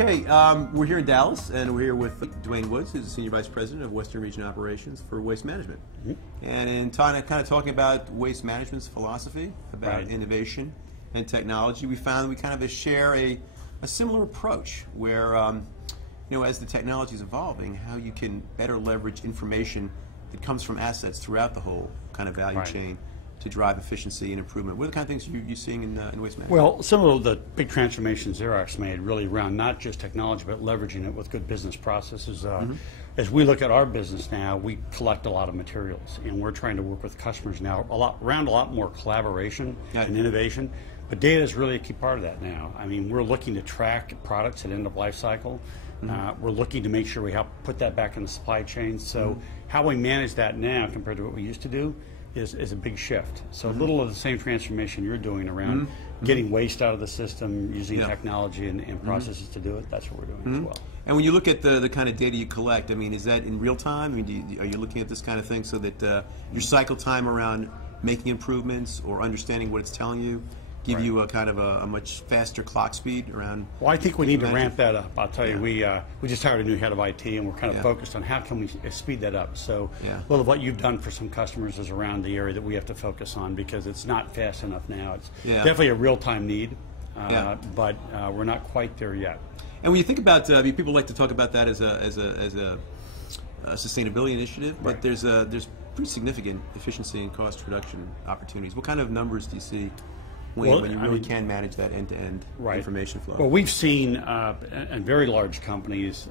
Okay, we're here in Dallas, and we're here with Dwayne Woods, who's the Senior Vice President of Western Region Operations for Waste Management. And in kind of talking about waste management's philosophy, about innovation and technology, we found that we kind of share a similar approach where, you know, as the technology is evolving, how you can better leverage information that comes from assets throughout the whole kind of value chain to drive efficiency and improvement. What are the kind of things you're seeing in waste management? Well, some of the big transformations Xerox made really around not just technology, but leveraging it with good business processes. As we look at our business now, we collect a lot of materials, and we're trying to work with customers now around a lot more collaboration and innovation. But data is really a key part of that now. I mean, we're looking to track products at end of life cycle. We're looking to make sure we help put that back in the supply chain. So how we manage that now compared to what we used to do is a big shift. So a little of the same transformation you're doing around getting waste out of the system, using technology and processes to do it, that's what we're doing as well. And when you look at the kind of data you collect, I mean, is that in real time? I mean, are you looking at this kind of thing so that your cycle time around making improvements or understanding what it's telling you give you a kind of a much faster clock speed around? Well, I think we need to ramp that up. I'll tell you, we just hired a new head of IT, and we're kind of focused on how can we speed that up. So a little of what you've done for some customers is around the area that we have to focus on, because it's not fast enough now. It's definitely a real-time need, but we're not quite there yet. And when you think about, people like to talk about that as a sustainability initiative, but there's pretty significant efficiency and cost reduction opportunities. What kind of numbers do you see when you really can manage that end-to-end information flow? Well, we've seen in very large companies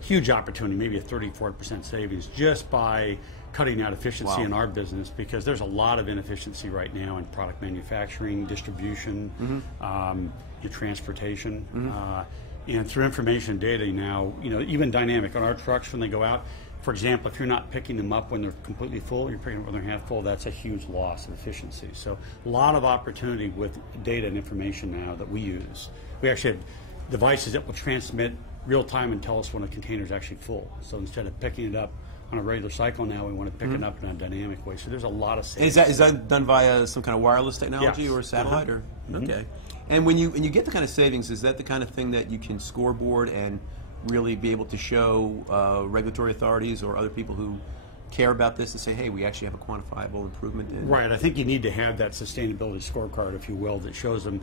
huge opportunity, maybe a 30–40% savings just by cutting out efficiency in our business, because there's a lot of inefficiency right now in product manufacturing, distribution, your transportation, and through information data now, you know, even dynamic on our trucks when they go out. For example, if you're not picking them up when they're completely full, you're picking them up when they're half full, that's a huge loss of efficiency. So a lot of opportunity with data and information now that we use. We actually have devices that will transmit real time and tell us when a container is actually full. So instead of picking it up on a regular cycle now, we want to pick it up in a dynamic way. So there's a lot of savings. Is that done via some kind of wireless technology or satellite? Or okay. And when you get the kind of savings, is that the kind of thing that you can scoreboard and really be able to show regulatory authorities or other people who care about this to say, hey, we actually have a quantifiable improvement in... Right, I think you need to have that sustainability scorecard, if you will, that shows them.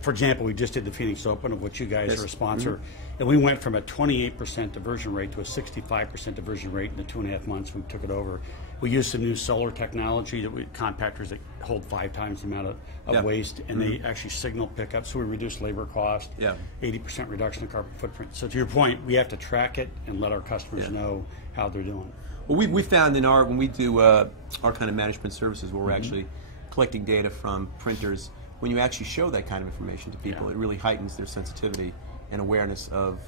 For example, we just did the Phoenix Open, of which you guys are a sponsor, and we went from a 28% diversion rate to a 65% diversion rate in the 2.5 months we took it over. We used some new solar technology, compactors that hold 5 times the amount of waste, and they actually signal pickup, so we reduced labor cost, 80% reduction in carbon footprint. So to your point, we have to track it and let our customers know how they're doing. Well, we found when we do our kind of management services where we're actually collecting data from printers, when you actually show that kind of information to people, it really heightens their sensitivity and awareness of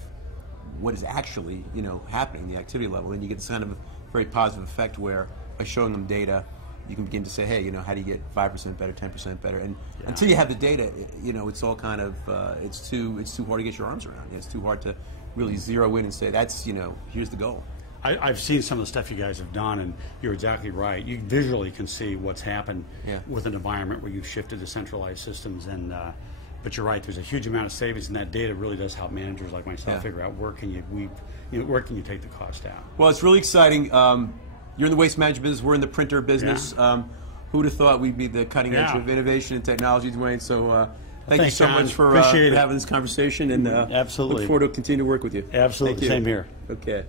what is actually, you know, happening, the activity level, and you get this kind of very positive effect where by showing them data, you can begin to say, hey, you know, how do you get 5% better, 10% better? And until you have the data, you know, it's all kind of it's too hard to get your arms around. It's too hard to really zero in and say, that's, you know, here's the goal. I've seen some of the stuff you guys have done, and you're exactly right. You visually can see what's happened with an environment where you've shifted to centralized systems, and but you're right. There's a huge amount of savings, and that data really does help managers like myself figure out where can you take the cost out. Well, it's really exciting. You're in the waste management business. We're in the printer business. Who would have thought we'd be the cutting edge of innovation and technology, Dwayne? So thank you so much for having this conversation, and absolutely look forward to continue to work with you. Absolutely, same here. Okay.